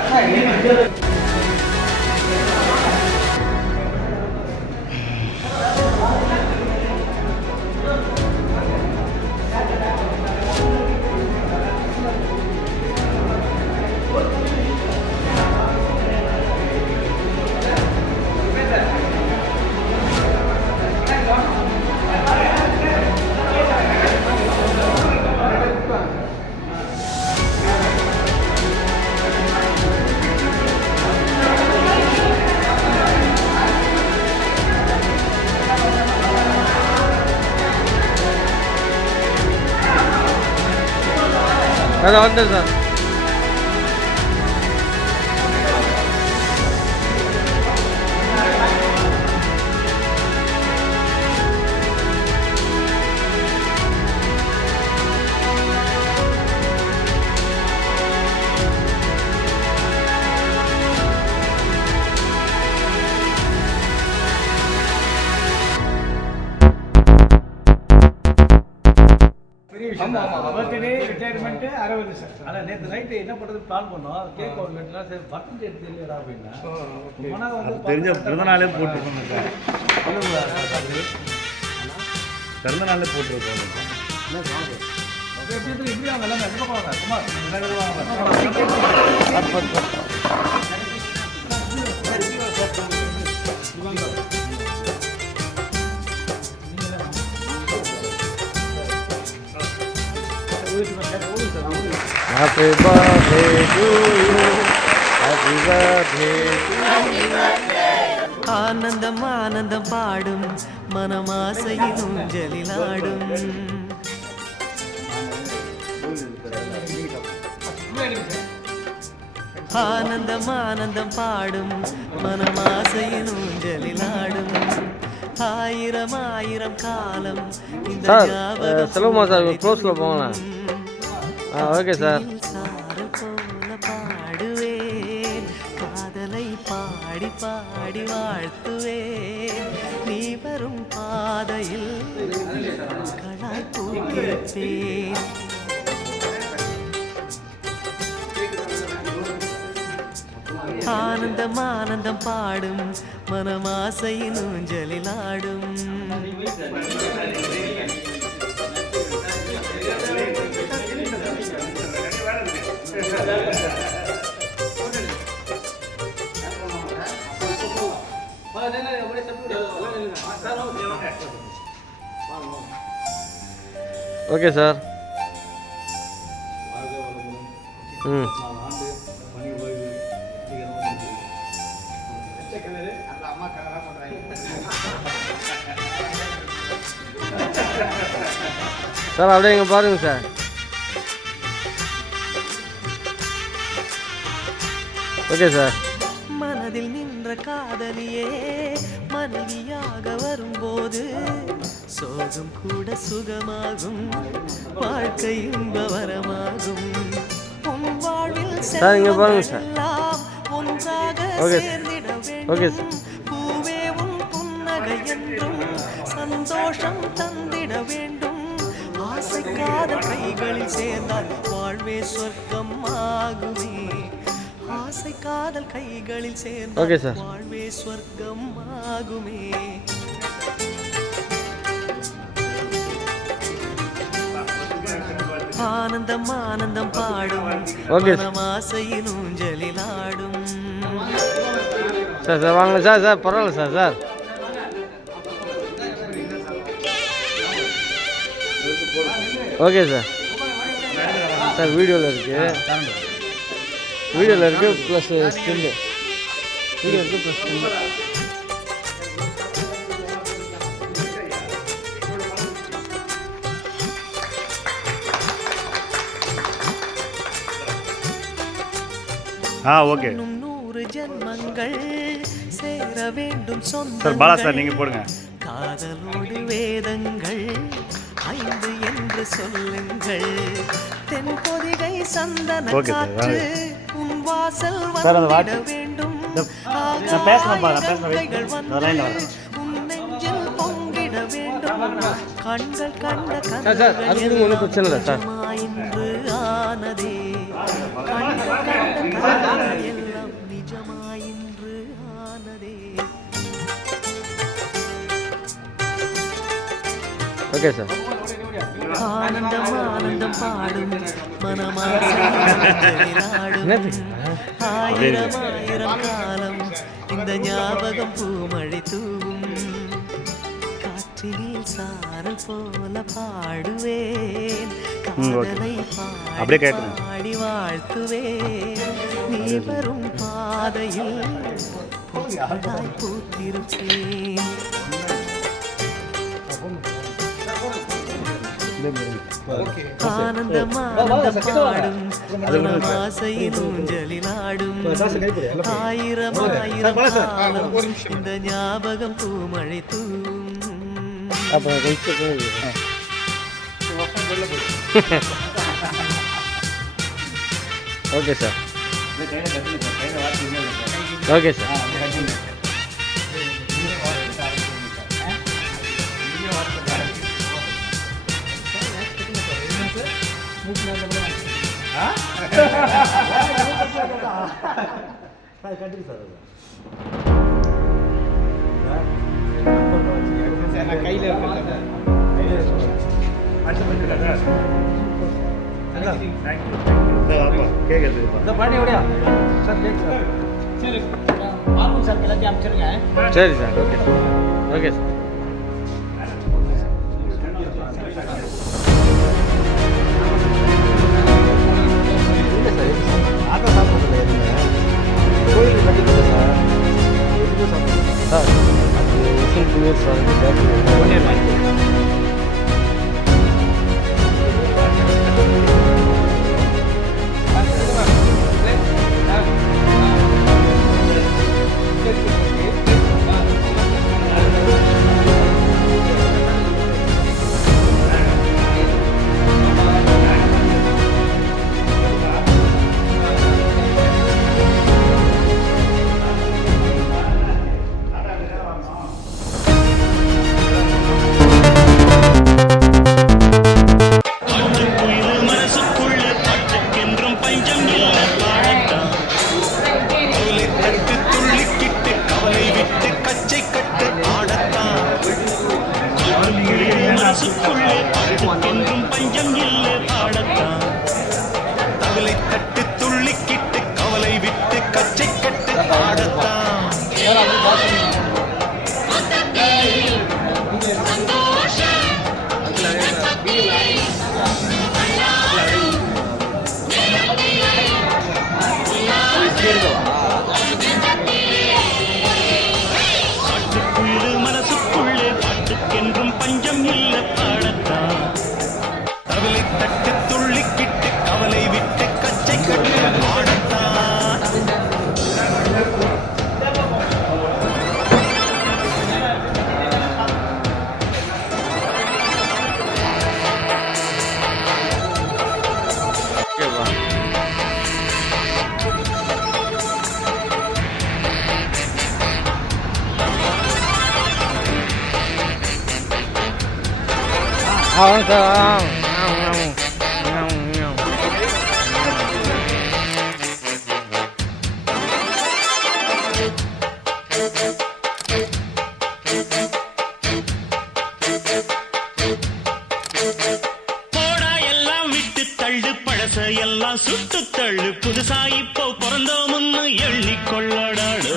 சார் வந்துட்டேன் சார். Birthday retirement 60 sir. ஆனால் நேற்று நைட்டு என்ன பண்ணுறது பிளான் பண்ணோம், கேக் ஒரு வெட்டினா சரி பட்டன் எடுத்து இல்லையடா அப்படின்னா தெரிஞ்ச பிறந்த நாளே போட்டிருக்கோம் சார். பிறந்த நாளே போட்டிருக்கோம். இப்படி அவங்க எல்லாமே எந்த பக்கம் வாங்க Kumar Happy birthday to you. Happy birthday to ஆனந்தம் ஆனந்தம் பாடும் மனமாசையின் ஊஞ்சலிலாடும். ஆனந்தம் ஆனந்தம் பாடும் மனமாசையின் ஊஞ்சலிலாடும். ஆயிரம் ஆயிரம் காலம் இந்த சார் ஞாபகம் செல்வமா சார் க்ளோஸில் போங்களேன். Okay sir. சாரல் போல பாடுவேன், காதலை பாடி பாடி வாழ்த்துவேன். நீ வரும் பாதையில் களாய் பூத்திருப்பேன். ஆனந்தம் ஆனந்தம் பாடும் மனமாசையின் ஊஞ்சலில் ஆடும். Okay sir. ம் சார் அப்படியே இங்கே பாருங்க சார். Okay sir. மனதில் நின்ற காதலியே மனைவியாக வரும்போது சோகம் கூட சுகமாகும், வாழ்க்கை இன்பவரமாகும். உன் வாழ்வில் சார் இங்கே பாருங்க சார். ஒன்றாக ஓகே சேர்ந்திட ஓகே வேண்டும். சார். பூவே உன் புன்னகை என்றும் சந்தோஷம் தந்திட வேண்டும். ஆசை காதல் கைகளில் சேர்ந்தால் வாழ்வே சொர்க்கம் ஆகுமே. ஆசை காதல் கைகளில் ஓகே சேர்ந்தால் சார். வாழ்வே சொர்க்கம் ஆகுமே. ஆனந்தம் ஆனந்தம் பாடும் ஓகே. மனமாசையின் ஊஞ்சலில் ஆடும். சார் சார் வாங்க சார். சார் பரவாயில்ல sir. Sir okay sir. Sir வீடியோவில் இருக்குது, வீடியோவில் இருக்குது ப்ளஸ் ஸ்டில்லு, வீடியோ இருக்குது ப்ளஸ் ஸ்டில்லு. ஓகே 100 ஜென்மங்கள் சேர வேண்டும் சார். பாலா சார் சொந்தங்கள். நீங்கள் போடுங்க. காதலோடு வேதங்கள் 5 என்று சொல்லுங்கள். தென்பொதிகை சந்தன ஓகே சார், காற்று உன் வாசல் சார், அந்த வந்திட வேண்டும். நான் பேசுகிறேன்ப்பா, நான் பேசுகிறேன். ஆகாயங்கள் வந்து உன் நெஞ்சில் பொங்கிட வேண்டும். கண்கள் கண்ட சார் சார் அதுக்கு ஒன்றும் பிரச்சனை இல்லை சார். இன்று ஆனதே. கண்கள் கண்ட கனவுகள் எல்லாம் நிஜமாயின்று ஆனதே. Okay sir. ஆனந்தம் ஆனந்தம் பாடும் மனமாடும். ஆயிரம் ஆயிரம் காலம் இந்த ஞாபகம் பூமழை தூவும். காற்றினில் சாரல் போல பாடுவேன், காதலை அப்படியே பாடி கேட்டுருங்க. பாடி வாழ்த்துவேன். நீ வரும் பாதையில் பூக்களாய் பூத்திருப்பேன். ஆனந்தம் ஆனந்தம் பாடும் மனம் ஆசையின் ஊஞ்சலில் ஆடும் ஆயிரம் ஆயிரம் காலம் இந்த ஞாபகம் பூமழை தூவும். Okay sir, okay sir. கையில் சார் எல்லாத்தையும் அமைச்சிருங்க. சரி sir, okay sir, okay sir. Sir எல்லாம் சுட்டு தள்ளு புதுசா இப்போ பிறந்தோம்னு எண்ணிக்கொள்ளடாடு.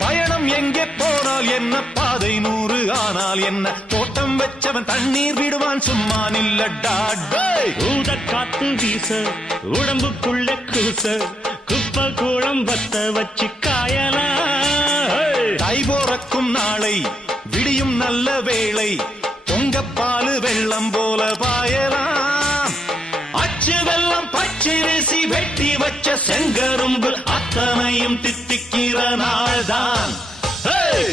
பயணம் எங்கே போனால் என்ன, பாதை 100 ஆனால் என்ன, தோட்டம் வச்சவன் தண்ணீர் விடுவான் சும்மா நில்லடா. ஊத காத்து வீச உடம்புக்குள்ள கூச குப்பை கூளம் வத்த வச்சு காயலா. தை போறக்கும் நாளை விடியும் நல்ல வேளை, பொங்கப்பாலு வெள்ளம் போல பாயலாம். அச்சு வெள்ளம் பச்சரிசி வெட்டி வச்ச செங்கரும்பு அத்தனையும் தித்திக்கிற நாள்தான்.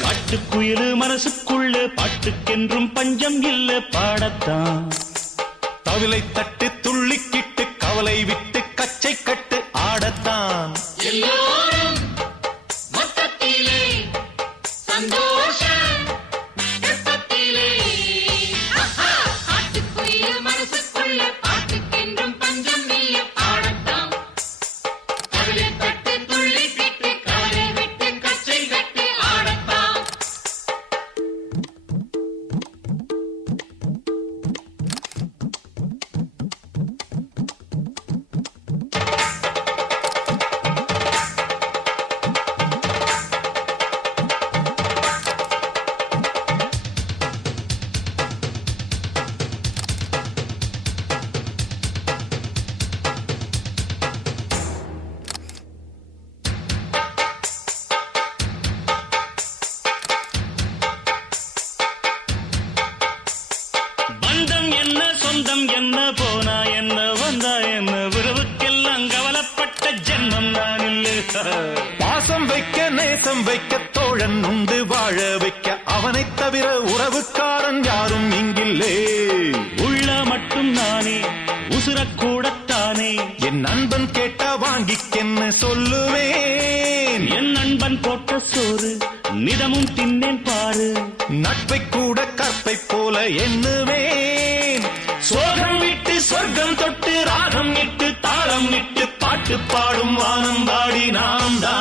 காட்டுக்குயிலு மனசுக்குள்ள பாட்டுக்கென்றும் பஞ்சம் இல்ல பாடத்தான். தவிலை தட்டு துள்ளிக்கிட்டு கவலை விட்டு கச்சை கட்டு ஆடத்தான். தோழன் உண்டு வாழ வைக்க, அவனைத் தவிர உறவுக்காரன் யாரும் இங்கில்லே. உள்ள மட்டும் நானே உசுரக்கூடத்தானே, என் நண்பன் கேட்டா வாங்கிக்கென்னு சொல்லுவேன். என் நண்பன் போட்ட சோறு நிதமும் தின்னேன் பாரு. நட்பை கூட கற்பை போல எண்ணுவேன். சோகம் விட்டு சொர்க்கம் தொட்டு ராகம் இட்டு தாளம் இட்டு பாட்டு பாடும் வானம் பாடி நாம் தான்